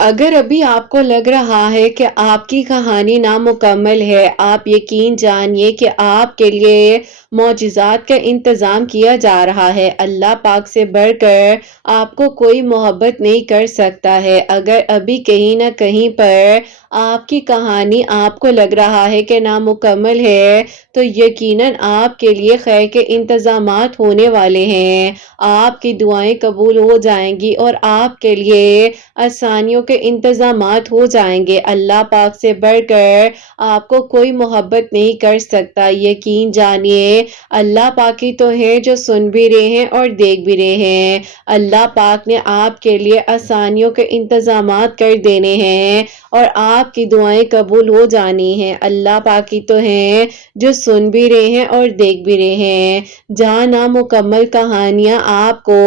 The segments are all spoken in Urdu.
اگر ابھی آپ کو لگ رہا ہے کہ آپ کی کہانی نامکمل ہے، آپ یقین جانیے کہ آپ کے لیے معجزات کا انتظام کیا جا رہا ہے۔ اللہ پاک سے بڑھ کر آپ کو کوئی محبت نہیں کر سکتا ہے۔ اگر ابھی کہیں نہ کہیں پر آپ کی کہانی آپ کو لگ رہا ہے کہ نامکمل ہے، تو یقیناً آپ کے لیے خیر کے انتظامات ہونے والے ہیں۔ آپ کی دعائیں قبول ہو جائیں گی اور آپ کے لیے آسانیوں کے انتظامات ہو جائیں گے۔ اللہ پاک سے بڑھ کر آپ کو کوئی محبت نہیں کر سکتا۔ یقین جانیے اللہ پاک ہی تو ہے جو سن بھی رہے ہیں اور دیکھ بھی رہے ہیں۔ اللہ پاک نے آپ کے لیے آسانیوں کے انتظامات کر دینے ہیں اور آپ کی دعائیں قبول ہو جانی ہیں۔ اللہ پاک ہی تو ہے جو سن بھی رہے ہیں اور دیکھ بھی رہے ہیں۔ جہاں نامکمل کہانیاں آپ کو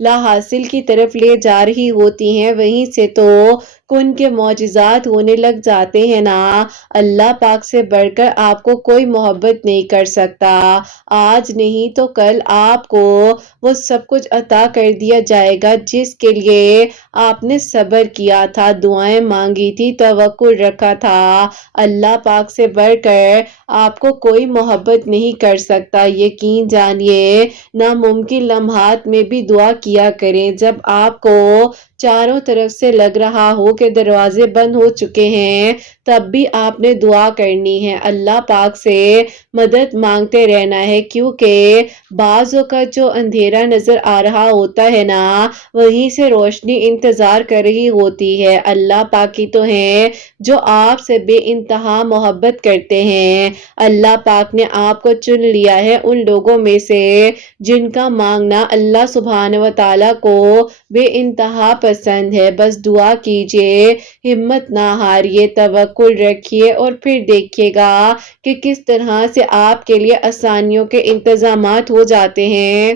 لا حاصل کی طرف لے جا رہی ہوتی ہیں، وہیں سے تو کن کے معجزات ہونے لگ جاتے ہیں نا۔ اللہ پاک سے بڑھ کر آپ کو کوئی محبت نہیں کر سکتا۔ آج نہیں تو کل آپ کو وہ سب کچھ عطا کر دیا جائے گا جس کے لیے آپ نے صبر کیا تھا، دعائیں مانگی تھی، توکل رکھا تھا۔ اللہ پاک سے بڑھ کر آپ کو کوئی محبت نہیں کر سکتا۔ یقین جانیے ناممکن لمحات میں بھی دعا کیا کریں۔ جب آپ کو چاروں طرف سے لگ رہا ہو کہ دروازے بند ہو چکے ہیں، تب بھی آپ نے دعا کرنی ہے، اللہ پاک سے مدد مانگتے رہنا ہے، کیونکہ بعضوں کا جو اندھیرا نظر آ رہا ہوتا ہے نا، وہیں سے روشنی انتظار کر رہی ہوتی ہے۔ اللہ پاک ہی تو ہے جو آپ سے بے انتہا محبت کرتے ہیں۔ اللہ پاک نے آپ کو چن لیا ہے ان لوگوں میں سے جن کا مانگنا اللہ سبحانہ و تعالیٰ کو بے انتہا پسند ہے۔ بس دعا کیجئے، ہمت نہ ہاریے، توکل رکھیے اور پھر دیکھیے گا کہ کس طرح سے آپ کے لیے آسانیوں کے انتظامات ہو جاتے ہیں،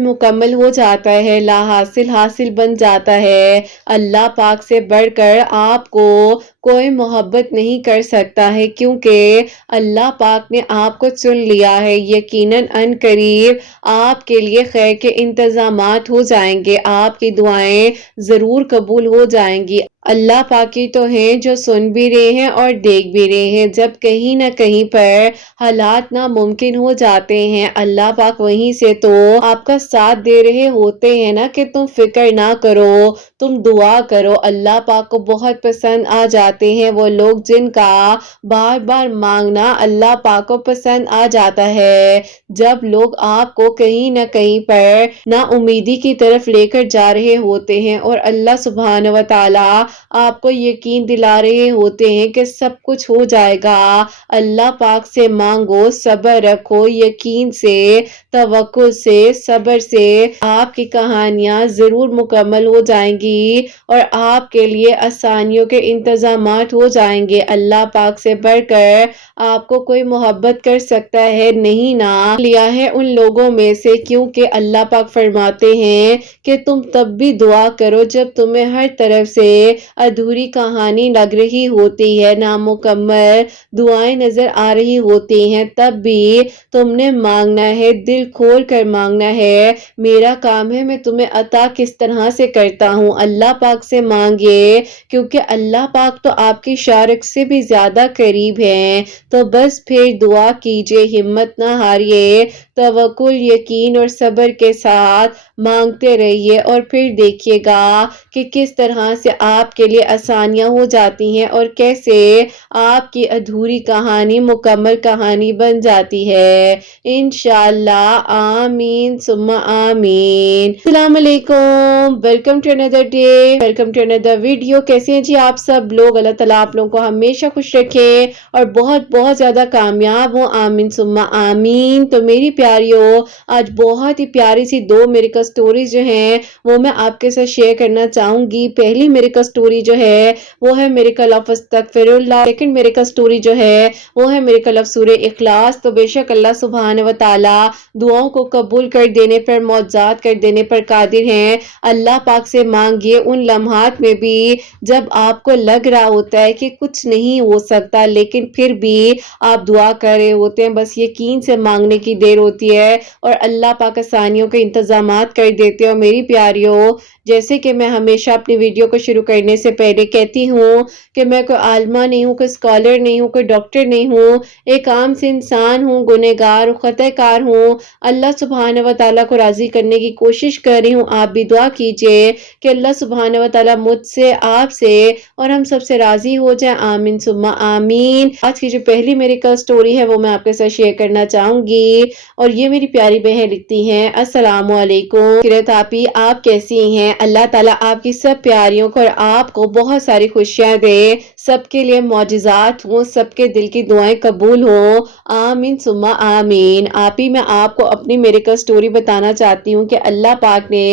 مکمل ہو جاتا ہے، لا حاصل حاصل بن جاتا ہے۔ اللہ پاک سے بڑھ کر آپ کو کوئی محبت نہیں کر سکتا ہے، کیونکہ اللہ پاک نے آپ کو چن لیا ہے۔ یقیناً ان قریب آپ کے لیے خیر کے انتظامات ہو جائیں گے، آپ کی دعائیں ضرور قبول ہو جائیں گی۔ اللہ پاک ہی تو ہیں جو سن بھی رہے ہیں اور دیکھ بھی رہے ہیں۔ جب کہیں نہ کہیں پر حالات ناممکن ہو جاتے ہیں، اللہ پاک وہیں سے تو آپ کا ساتھ دے رہے ہوتے ہیں نا کہ تم فکر نہ کرو، تم دعا کرو۔ اللہ پاک کو بہت پسند آ جاتے ہیں وہ لوگ جن کا بار بار مانگنا اللہ پاک کو پسند آ جاتا ہے۔ جب لوگ آپ کو کہیں نہ کہیں پر نا امیدی کی طرف لے کر جا رہے ہوتے ہیں اور اللہ سبحانہ و تعالیٰ آپ کو یقین دلا رہے ہوتے ہیں کہ سب کچھ ہو جائے گا، اللہ پاک سے مانگو، صبر رکھو، یقین سے، توکل سے، صبر سے، آپ کی کہانیاں ضرور مکمل ہو جائیں گی اور آپ کے لیے آسانیوں کے انتظامات ہو جائیں گے۔ اللہ پاک سے بڑھ کر آپ کو کوئی محبت کر سکتا ہے نہیں نا، لیا ہے ان لوگوں میں سے، کیونکہ اللہ پاک فرماتے ہیں کہ تم تب بھی دعا کرو جب تمہیں ہر طرف سے ادھوری کہانی لگ رہی ہوتی ہے، نامکمل دعائیں نظر آ رہی ہوتی ہیں، تب بھی تم نے مانگنا ہے، دل کھول کر مانگنا ہے۔ میرا کام ہے میں تمہیں عطا کس طرح سے کرتا ہوں، اللہ پاک سے مانگیے، کیونکہ اللہ پاک تو آپ کی شارک سے بھی زیادہ قریب ہیں۔ تو بس پھر دعا کیجئے، ہمت نہ ہاریے، توکل، یقین اور صبر کے ساتھ مانگتے رہیے اور پھر دیکھیے گا کہ کس طرح سے آپ کے لیے آسانیاں ہو جاتی ہیں اور کیسے آپ کی ادھوری کہانی مکمل کہانی بن جاتی ہے، انشاءاللہ۔ آمین ثم آمین۔ السلام علیکم، welcome to Inder day, welcome to Inder video. کیسے ہیں جی آپ سب لوگ؟ اللہ تعالیٰ آپ لوگوں کو ہمیشہ خوش رکھے اور بہت بہت زیادہ کامیاب ہوں، آمین ثم آمین۔ تو میری پیاریو، آج بہت ہی پیاری سی دو میریکل سٹوریز جو ہیں وہ میں آپ کے ساتھ شیئر کرنا چاہوں گی۔ پہلی میریکل سٹوری جو ہے وہ ہے میریکل آف استغفر اللہ، سیکنڈ میریکل سٹوری جو ہے وہ ہے میریکل آف سورہ اخلاص۔ تو بے شک اللہ سبحانہ و تعالیٰ دعاؤں کو قبول کر دینے پر، معجزات کر دینے پر قادر ہیں۔ اللہ پاک سے مانگیے ان لمحات میں بھی جب آپ کو لگ رہا ہوتا ہے کہ کچھ نہیں ہو سکتا، لیکن پھر بھی آپ دعا کر رہے ہوتے ہیں، بس یقین سے مانگنے کی دیر ہوتی ہے اور اللہ پاک آسانیوں کے انتظامات بات کر دیتے ہو میری پیاریوں۔ جیسے کہ میں ہمیشہ اپنی ویڈیو کو شروع کرنے سے پہلے کہتی ہوں کہ میں کوئی عالمہ نہیں ہوں، کوئی اسکالر نہیں ہوں، کوئی ڈاکٹر نہیں ہوں، ایک عام سے انسان ہوں، گنہگار ہوں، خطا کار ہوں۔ اللہ سبحانہ و تعالیٰ کو راضی کرنے کی کوشش کر رہی ہوں۔ آپ بھی دعا کیجئے کہ اللہ سبحانہ و تعالیٰ مجھ سے، آپ سے اور ہم سب سے راضی ہو جائیں، آمین ثم آمین۔ آج کی جو پہلی میری کل سٹوری ہے وہ میں آپ کے ساتھ شیئر کرنا چاہوں گی، اور یہ میری پیاری بہن لکھتی ہیں، السلام علیکم قرۃ آپی، آپ کیسی ہیں؟ اللہ تعالیٰ آپ کی سب پیاریوں کو اور آپ کو بہت ساری خوشیاں دے، سب کے لیے معجزات ہوں، سب کے دل کی دعائیں قبول ہوں، آمین ثم آمین۔ آپی میں آپ کو اپنی میریکل سٹوری بتانا چاہتی ہوں کہ اللہ پاک نے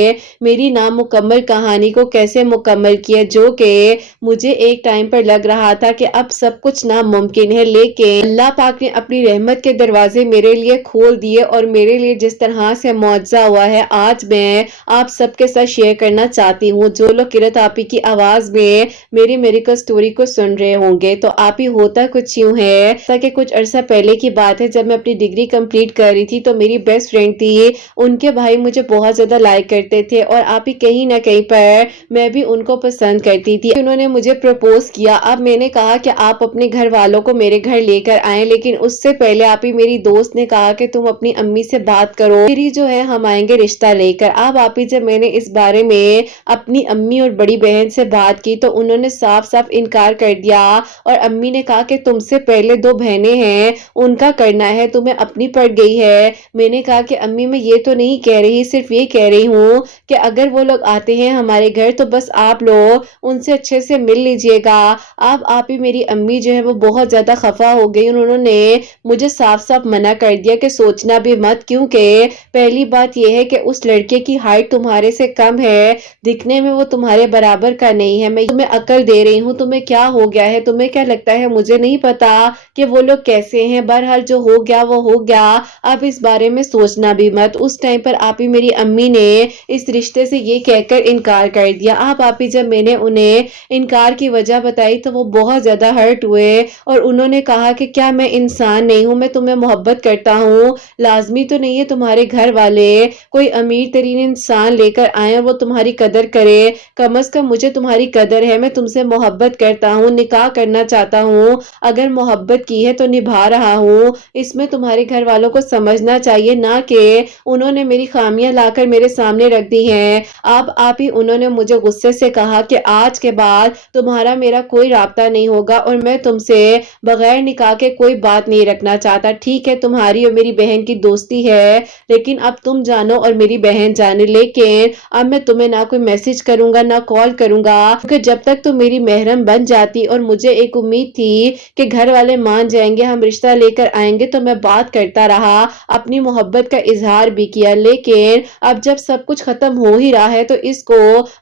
میری نامکمل کہانی کو کیسے مکمل کیا، جو کہ مجھے ایک ٹائم پر لگ رہا تھا کہ اب سب کچھ ناممکن ہے، لیکن اللہ پاک نے اپنی رحمت کے دروازے میرے لیے کھول دیے، اور میرے لیے جس طرح سے معجزہ ہوا ہے آج میں آپ سب کے ساتھ شیئر کرنا چاہتی ہوں۔ جو لوگ قرۃ آپی کی آواز میں میری میریکل سٹوری کو سن رہے ہوں گے تو آپی ہوتا کچھ یوں ہے تاکہ کچھ عرصہ پہلے کی بات ہے، جب میں اپنی ڈگری کمپلیٹ کر رہی تھی تو میری بیسٹ فرینڈ تھی، ان کے بھائی مجھے بہت زیادہ لائک کرتے تھے، اور آپی کہیں نہ کہیں پر میں بھی ان کو پسند کرتی تھی۔ انہوں نے مجھے پرپوز کیا۔ اب میں نے کہا کہ آپ اپنے گھر والوں کو میرے گھر لے کر آئیں، لیکن اس سے پہلے آپی میری دوست نے کہا کہ تم اپنی امی سے بات کرو، پھر ہی جو ہے ہم آئیں گے رشتہ لے کر۔ اب آپی جب میں نے اس بارے میں اپنی امی اور بڑی بہن سے بات کی تو انہوں نے صاف صاف انکار کر دیا، اور امی نے کہا کہ تم سے پہلے دو بہنیں ہیں ان کا کرنا ہے، تمہیں اپنی پڑ گئی ہے۔ میں نے کہا کہ امی میں یہ تو نہیں کہہ رہی، صرف یہ کہہ رہی ہوں کہ اگر وہ لوگ آتے ہیں ہمارے گھر تو بس آپ لوگ ان سے اچھے سے مل لیجئے گا۔ اب آپی میری امی جو ہے وہ بہت زیادہ خفا ہو گئی، انہوں نے مجھے صاف صاف منع کر دیا کہ سوچنا بھی مت، کیونکہ پہلی بات یہ ہے کہ اس لڑکے کی ہائٹ تمہارے سے کم ہے، دکھنے میں وہ تمہارے برابر کا نہیں ہے، میں تمہیں عقل دے رہی ہوں، تمہیں کیا ہو گیا ہے، تمہیں کیا لگتا ہے مجھے نہیں پتا کہ وہ لوگ کیسے ہیں، بہرحال جو ہو گیا وہ ہو گیا، اب اس بارے میں سوچنا بھی مت۔ اس ٹائم پر آپی میری امی نے اس رشتے سے یہ کہہ کر انکار کر دیا۔ اب آپی جب میں نے انہیں انکار کی وجہ بتائی تو وہ بہت زیادہ ہرٹ ہوئے، اور انہوں نے کہا کہ کیا میں انسان نہیں ہوں، میں تمہیں محبت کرتا ہوں، لازمی تو نہیں ہے تمہارے گھر والے کوئی امیر ترین انسان لے کر آئیں اور وہ تمہاری قدر کرے، کم از کم مجھے تمہاری قدر ہے، میں تم سے محبت کرتا ہوں، نکاح کرنا چاہتا ہوں، اگر محبت کی ہے تو نبھا رہا ہوں، اس میں تمہارے گھر والوں کو سمجھنا چاہیے، نہ کہ انہوں نے میری خامیاں لا کر میرے سامنے رکھ دی ہیں۔ اب آپ ہی انہوں نے مجھے غصے سے کہا کہ آج کے بعد تمہارا میرا کوئی رابطہ نہیں ہوگا، اور میں تم سے بغیر نکاح کے کوئی بات نہیں رکھنا چاہتا، ٹھیک ہے تمہاری اور میری بہن کی دوستی ہے، لیکن اب تم جانو اور میری بہن جانے، لیکن اب میں تمہیں نہ کوئی میسج کروں گا نہ کال کروں گا، کیونکہ جب تک تم میری محرم بن جاتی، اور مجھے ایک امید تھی کہ گھر والے مان جائیں گے، ہم رشتہ لے کر آئیں گے، تو میں بات کرتا رہا، اپنی محبت کا اظہار بھی کیا، لیکن اب جب سب کچھ ختم ہو ہی رہا ہے تو اس کو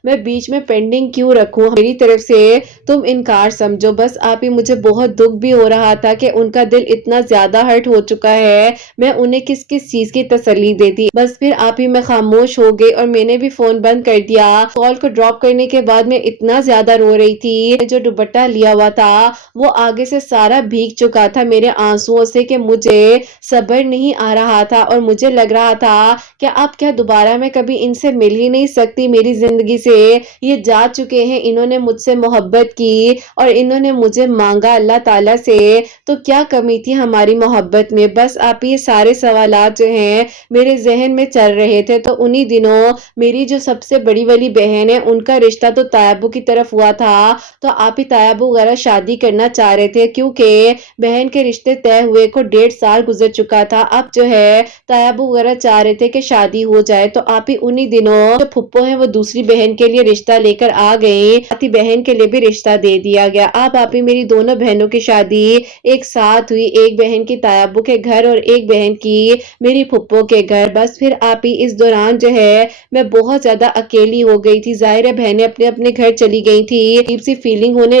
میں بیچ میں پینڈنگ کیوں رکھوں، میری طرف سے تم انکار سمجھو بس۔ آپ ہی مجھے بہت دکھ بھی ہو رہا تھا کہ ان کا دل اتنا زیادہ ہرٹ ہو چکا ہے، میں انہیں کس کس چیز کی تسلی دیتی، بس پھر آپ ہی میں خاموش ہو گئی، اور میں نے بھی فون بند کر دیا۔ کال کو ڈراپ کرنے کے بعد میں اتنا زیادہ رو رہی تھی، جو دوپٹہ لیا ہوا تھا وہ آگے سے سارا بھیگ چکا تھا میرے آنسوؤں سے، کہ مجھے صبر نہیں آ رہا تھا، اور مجھے لگ رہا تھا کہ اب کیا دوبارہ میں کبھی ان سے مل ہی نہیں سکتی، میری زندگی سے یہ جا چکے ہیں، انہوں نے مجھ سے محبت کی اور انہوں نے مجھے مانگا اللہ تعالیٰ سے، تو کیا کمی تھی ہماری محبت میں؟ بس آپ یہ سارے سوالات جو ہیں میرے ذہن میں چل رہے تھے۔ تو انہی دنوں میری جو سب سے بڑی والی بہن ہے ان کا رشتہ تو طیبو کی طرف ہوا تھا، تو آپ ہی طیبو وغیرہ شادی کرنا چاہ رہے تھے، کیونکہ بہن کے رشتے طے ہوئے کو 1.5 سال گزر چکا تھا، اب جو ہے طیبو وغیرہ چاہ رہے تھے کہ شادی ہو جائے۔ تو آپ ہی انہی دنوں جو پھپھو ہیں وہ دوسری بہن کے لیے رشتہ لے کر آ گئی، آتی بہن کے لیے بھی رشتہ دے دیا گیا۔ اب آپ ہی میری دونوں بہنوں کی شادی ایک ساتھ ہوئی، ایک بہن کی طیبو کے گھر اور ایک بہن کی میری پھپھو کے گھر۔ بس پھر آپ ہی اس دوران جو ہے میں بہت زیادہ اکیلی ہو گئی تھی، ظاہر ہے بہنیں اپنے اپنے گھر چلی گئی تھی، عجیب سی فیلنگ ہونے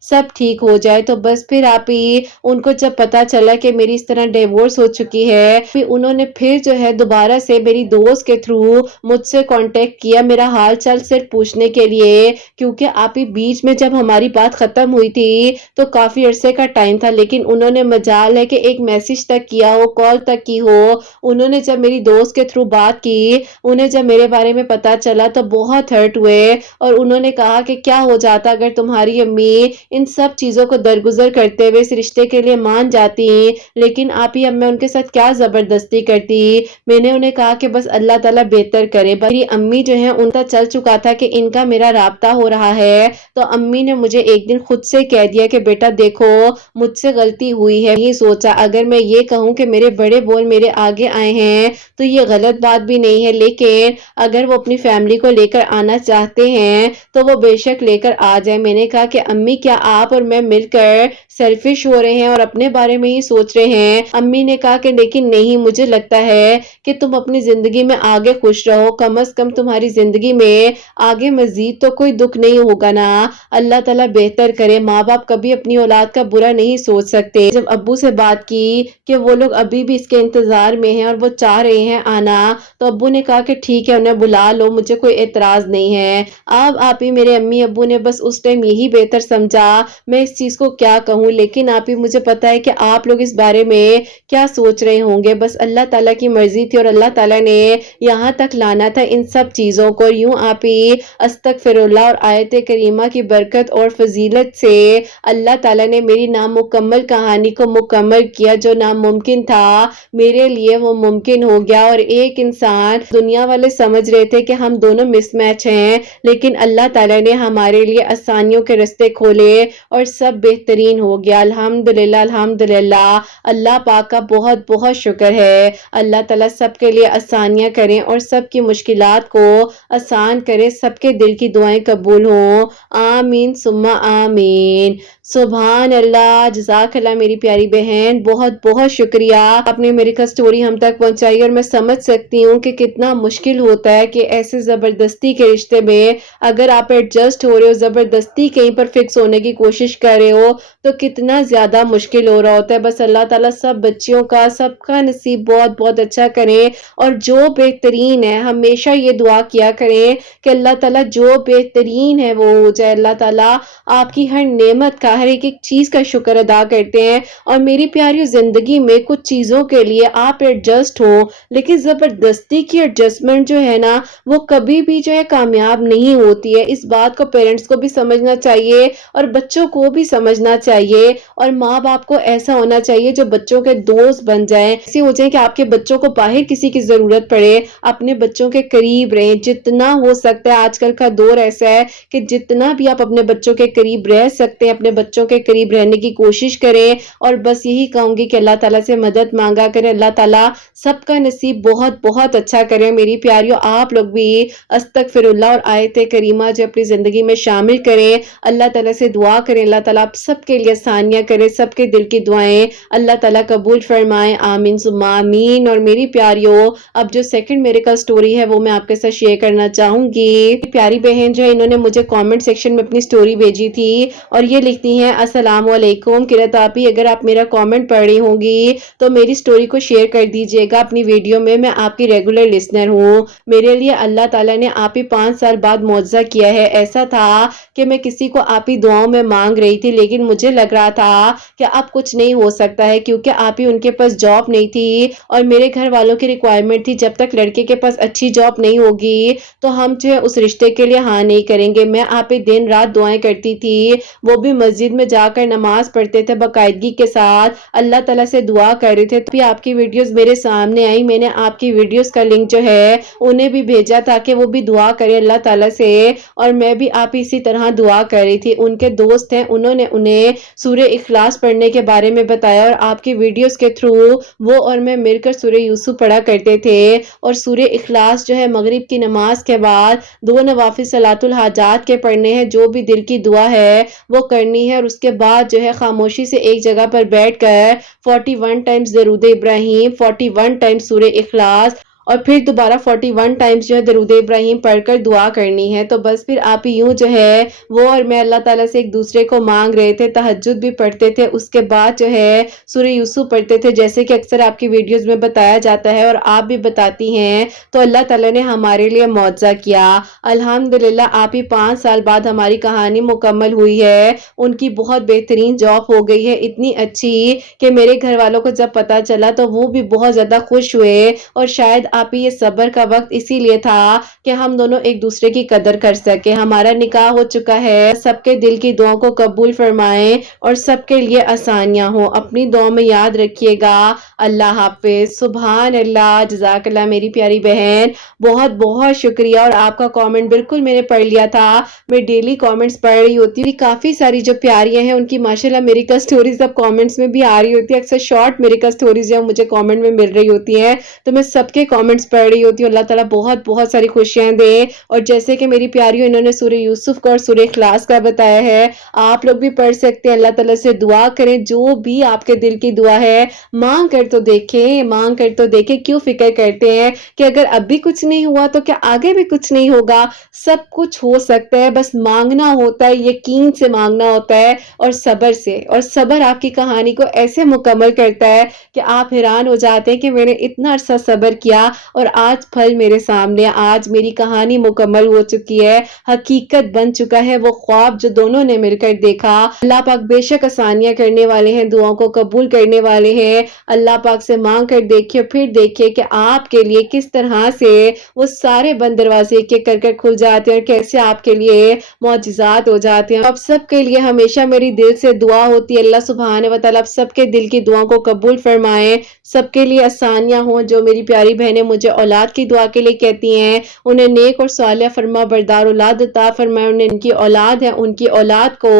سب ٹھیک ہو جائے۔ تو بس پھر آپ ہی ان کو جب پتا چلا کہ میری اس طرح ڈیورس ہو چکی ہے، پھر انہوں نے پھر جو ہے دوبارہ سے میری دوست کے تھرو مجھ سے کانٹیکٹ کیا میرا حال چال صرف پوچھنے کے لیے، کیونکہ آپ ہی بیچ میں جب ہماری بات ختم ہوئی تھی تو کافی عرصے کا ٹائم تھا، لیکن انہوں نے مجال ہے کہ ایک میسج تک کیا ہو، کال تک کی ہو۔ انہوں نے جب میری دوست کے تھرو بات کی، انہیں جب میرے بارے میں پتا چلا تو بہت ہرٹ ہوئے، اور انہوں نے کہا کہ کیا ہو جاتا اگر تمہاری امی ان سب چیزوں کو درگزر کرتے ہوئے اس رشتے کے لیے مان جاتی، لیکن آپ ہی اب میں ان کے ساتھ کیا زبردستی کرتی۔ میں نے انہیں کہا کہ بس اللہ تعالیٰ بہتر کرے۔ میری امی جو ہیں ان کا چل چکا تھا کہ ان کا میرا رابطہ ہو رہا ہے، تو امی نے مجھے ایک دن خود سے کہہ دیا کہ بیٹا دیکھو مجھ سے غلطی ہوئی ہے، نہیں سوچا اگر میں یہ کہوں کہ میرے بڑے بول میرے آگے آئے ہیں تو یہ غلط بات بھی نہیں ہے، لیکن اگر وہ اپنی فیملی کو لے کر آنا چاہتے ہیں تو وہ بے شک لے کر آ جائیں۔ میں نے کہا کہ امی کیا آپ اور میں مل کر سیلفش ہو رہے ہیں اور اپنے بارے میں ہی سوچ رہے ہیں؟ امی نے کہا کہ لیکن نہیں، مجھے لگتا ہے کہ تم اپنی زندگی میں آگے خوش رہو، کم از کم تمہاری زندگی میں آگے مزید تو کوئی دکھ نہیں ہوگا نا، اللہ تعالیٰ بہتر کرے۔ ماں باپ کبھی اپنی اولاد کا برا نہیں سوچ سکتے۔ جب ابو سے بات کی کہ وہ لوگ ابھی بھی اس کے انتظار میں ہیں اور وہ چاہ رہے ہیں آنا، تو ابو نے کہا کہ ٹھیک ہے انہیں بلا لو، مجھے کوئی اعتراض نہیں ہے۔ اب آپ ہی میرے امی ابو نے بس اس ٹائم یہی بہتر سمجھا، میں اس چیز کو کیا کہوں، لیکن آپ ہی مجھے پتا ہے کہ آپ لوگ اس بارے میں کیا سوچ رہے ہوں گے۔ بس اللہ تعالیٰ کی مرضی تھی اور اللہ تعالیٰ نے یہاں تک لانا تھا ان سب چیزوں کو۔ یوں آپ ہی استغفر اللہ اور آیت کریمہ کی برکت اور فضیلت سے اللہ تعالیٰ نے میری نامکمل کہانی کو مکمل کیا، جو ناممکن تھا میرے لیے وہ ممکن ہو گیا، اور ایک انسان دنیا والے سمجھ رہے تھے کہ ہم دونوں مس میچ ہیں، لیکن اللہ تعالیٰ نے ہمارے لیے آسانیوں کے راستے کھولے اور سب بہترین ہو گیا۔ الحمدللہ الحمدللہ، اللہ پاک کا بہت بہت شکر ہے۔ اللہ تعالیٰ سب کے لیے آسانیاں کریں اور سب کی مشکلات کو آسان کرے، سب کے دل کی دعائیں قبول ہوں، آمین ثم آمین۔ سبحان اللہ، جزاک اللہ میری پیاری بہن، بہت بہت شکریہ، آپ نے میری کا سٹوری ہم تک پہنچائی، اور میں سمجھ سکتی ہوں کہ کتنا مشکل ہوتا ہے کہ ایسے زبردستی کے رشتے میں اگر آپ ایڈجسٹ ہو رہے ہو، زبردستی کہیں پر فکس ہونے کی کوشش کر رہے ہو تو کتنا زیادہ مشکل ہو رہا ہوتا ہے۔ بس اللہ تعالیٰ سب بچیوں کا سب کا نصیب بہت بہت اچھا کرے، اور جو بہترین ہے ہمیشہ یہ دعا کیا کریں کہ اللہ تعالیٰ جو بہترین ہے وہ ہو جائے۔ اللہ تعالیٰ آپ کی ہر نعمت کا، ہر ایک چیز کا شکر ادا کرتے ہیں، اور میری پیاری زندگی میں کچھ چیزوں کے لیے آپ ایڈجسٹ ہو، لیکن زبردستی کی ایڈجسٹمنٹ جو ہے نا وہ کبھی بھی جو ہے کامیاب نہیں ہوتی ہے۔ اس بات کو پیرنٹس کو بھی سمجھنا چاہیے اور بچوں کو بھی سمجھنا چاہیے، اور ماں باپ کو ایسا ہونا چاہیے جو بچوں کے دوست بن جائیں، ایسے ہو جائیں کہ آپ کے بچوں کو باہر کسی کی ضرورت پڑے اپنے بچوں کے قریب رہیں جتنا ہو سکتا ہے۔ آج کل کا دور ایسا ہے کہ جتنا بھی آپ اپنے بچوں کے قریب رہ سکتے ہیں اپنے بچوں کے قریب رہنے کی کوشش کریں، اور بس یہی کہوں گی کہ اللہ تعالیٰ سے مدد مانگا کریں، اللہ تعالیٰ سب کا نصیب بہت بہت اچھا کرے۔ میری پیاریوں، آپ لوگ بھی استغفر اللہ اور آیت کریمہ جو اپنی زندگی میں شامل کریں، اللہ تعالیٰ سے دعا کریں، اللہ تعالیٰ آپ سب کے لیے آسانیاں کرے، سب کے دل کی دعائیں اللہ تعالیٰ قبول فرمائیں، آمین ثم آمین۔ اور میری پیاریوں، اب جو سیکنڈ میرے کا سٹوری ہے وہ میں آپ کے ساتھ شیئر کرنا چاہوں گی۔ پیاری بہن جو ہے انہوں نے مجھے کامنٹ سیکشن میں اپنی سٹوری بھیجی تھی، اور یہ لکھتی ہیں السلام علیکم قرۃ آپی، اگر آپ میرا کامنٹ پڑھ رہی ہوں گی تو میری سٹوری کو شیئر کر دیجئے گا اپنی ویڈیو میں، میں آپ کی ریگولر لسنر ہوں۔ میرے لیے اللہ تعالیٰ نے آپ ہی 5 سال بعد معجزہ کیا ہے۔ ایسا تھا کہ میں کسی کو آپ ہی دعاؤں میں مانگ رہی تھی، لیکن مجھے لگ رہا تھا کہ اب کچھ نہیں ہو سکتا ہے، کیونکہ آپ ہی ان کے پاس جاب نہیں تھی، اور میرے گھر والوں کی ریکوائرمنٹ تھی جب تک لڑکے کے پاس اچھی جاب نہیں ہوگی تو ہم جو ہے اس رشتے کے لیے ہاں نہیں کریں گے۔ میں آپ ہی دن رات دعائیں کرتی تھی، وہ بھی مسجد میں جا کر نماز پڑھتے تھے باقاعدگی کے ساتھ، اللہ تعالیٰ سے دعا کر رہے تھے، تو بھی آپ کی ویڈیوز میرے سامنے آئی، میں نے آپ کی ویڈیوز کا لنک جو ہے انہیں بھی بھیجا تاکہ وہ بھی دعا کرے اللہ تعالیٰ سے، اور میں بھی آپ اسی طرح دعا کر رہی تھی۔ ان کے دوست ہیں، انہوں نے انہیں سورہ اخلاص پڑھنے کے بارے میں بتایا، اور آپ کی ویڈیوز کے تھرو وہ اور میں مل کر سورہ یوسف پڑھا کرتے تھے، اور سورہ اخلاص جو ہے مغرب کی نماز کے بعد 2 نوافل صلاۃ الحاجات کے پڑھنے ہیں، جو بھی دل کی دعا ہے وہ کرنی ہے، اور اس کے بعد جو ہے خاموشی سے ایک جگہ پر بیٹھ کر 41 ٹائمز درود ابراہیم، 41 ٹائمز سورہ اخلاص اور پھر دوبارہ 41 ٹائمز جو ہے درود ابراہیم پڑھ کر دعا کرنی ہے۔ تو بس پھر آپ یوں جو ہے وہ اور میں اللہ تعالیٰ سے ایک دوسرے کو مانگ رہے تھے، تہجد بھی پڑھتے تھے، اس کے بعد جو ہے سورہ یوسف پڑھتے تھے، جیسے کہ اکثر آپ کی ویڈیوز میں بتایا جاتا ہے اور آپ بھی بتاتی ہیں۔ تو اللہ تعالیٰ نے ہمارے لیے معجزہ کیا۔ الحمدللہ آپ ہی 5 سال بعد ہماری کہانی مکمل ہوئی ہے۔ ان کی بہت بہترین جاب ہو گئی ہے، اتنی اچھی کہ میرے گھر والوں کو جب پتا چلا تو وہ بھی بہت زیادہ خوش ہوئے، اور شاید آپ ہی یہ صبر کا وقت اسی لیے تھا کہ ہم دونوں ایک دوسرے کی قدر کر سکے۔ ہمارا نکاح ہو چکا ہے، سب کے دل کی دعاؤں کو قبول فرمائیں اور سب کے لیے آسانیاں ہوں۔ اپنی دعاؤں میں یاد رکھیے گا۔ اللہ حافظ۔ سبحان اللہ، جزاک اللہ میری پیاری بہن، بہت بہت شکریہ۔ اور آپ کا کامنٹ بالکل میں نے پڑھ لیا تھا، میں ڈیلی کامنٹس پڑھ رہی ہوتی ہوں، کافی ساری جو پیاریاں ہیں ان کی ماشاءاللہ میریکل سٹوریز اب کامنٹس میں بھی آ رہی ہوتی ہے، اکثر شارٹ میریکل سٹوریز جو مجھے کامنٹ میں مل رہی ہوتی ہیں، تو میں سب کے کامنٹس پڑھ رہی ہوتی ہوں۔ اللہ تعالیٰ بہت بہت ساری خوشیاں دے۔ اور جیسے کہ میری پیاریوں انہوں نے سورہ یوسف کا اور سورہ اخلاص کا بتایا ہے، آپ لوگ بھی پڑھ سکتے ہیں۔ اللہ تعالیٰ سے دعا کریں، جو بھی آپ کے دل کی دعا ہے مانگ کر تو دیکھیں، مانگ کر تو دیکھیں، کیوں فکر کرتے ہیں کہ اگر اب بھی کچھ نہیں ہوا تو کیا آگے بھی کچھ نہیں ہوگا؟ سب کچھ ہو سکتا ہے، بس مانگنا ہوتا ہے، یقین سے مانگنا ہوتا ہے اور صبر سے۔ اور صبر آپ کی کہانی کو ایسے مکمل کرتا ہے کہ آپ حیران ہو جاتے ہیں کہ میں نے اتنا عرصہ صبر کیا اور آج پھل میرے سامنے، آج میری کہانی مکمل ہو چکی ہے، حقیقت بن چکا ہے وہ خواب جو دونوں نے مل کر دیکھا۔ اللہ پاک بے شک آسانیاں کرنے والے ہیں، دعاؤں کو قبول کرنے والے ہیں۔ اللہ پاک سے مانگ کر دیکھیے، پھر دیکھیے کہ آپ کے لیے کس طرح سے وہ سارے بند دروازے ایک ایک کر کر کھل جاتے ہیں اور کیسے آپ کے لیے معجزات ہو جاتے ہیں۔ اب سب کے لیے ہمیشہ میری دل سے دعا ہوتی ہے، اللہ سبحانہ و تعالیٰ اب سب کے دل کی دعاؤں کو قبول فرمائے، سب کے لیے آسانیاں ہوں۔ جو میری پیاری بہنیں مجھے اولاد کی دعا کے لیے کہتی ہیں، انہیں نیک اور صالح فرما بردار اولاد عطا فرمائے، انہیں ان کی اولاد ہے ان کی اولاد کو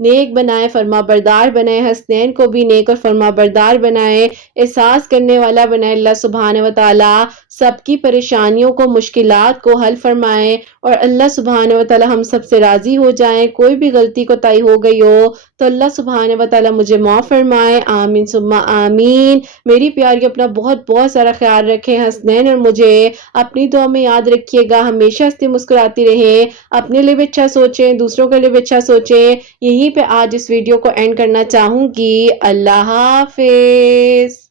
نیک بنائے، فرما بردار بنائے، حسنین کو بھی نیک اور فرما بردار بنائے، احساس کرنے والا بنائے۔ اللہ سبحانہ و تعالیٰ سب کی پریشانیوں کو، مشکلات کو حل فرمائے، اور اللہ سبحانہ و تعالیٰ ہم سب سے راضی ہو جائیں۔ کوئی بھی غلطی کوتاہی ہو گئی ہو تو اللہ سبحانہ و تعالیٰ مجھے معاف فرمائے، آمین ثم آمین۔ میری پیاری اپنا بہت بہت سارا خیال رکھیں، حسنین اور مجھے اپنی دعا میں یاد رکھیے گا، ہمیشہ ہنستی مسکراتی رہیں، اپنے لیے بھی اچھا سوچیں، دوسروں کے لیے بھی اچھا سوچیں۔ یہیں پہ آج اس ویڈیو کو اینڈ کرنا چاہوں گی۔ اللہ حافظ۔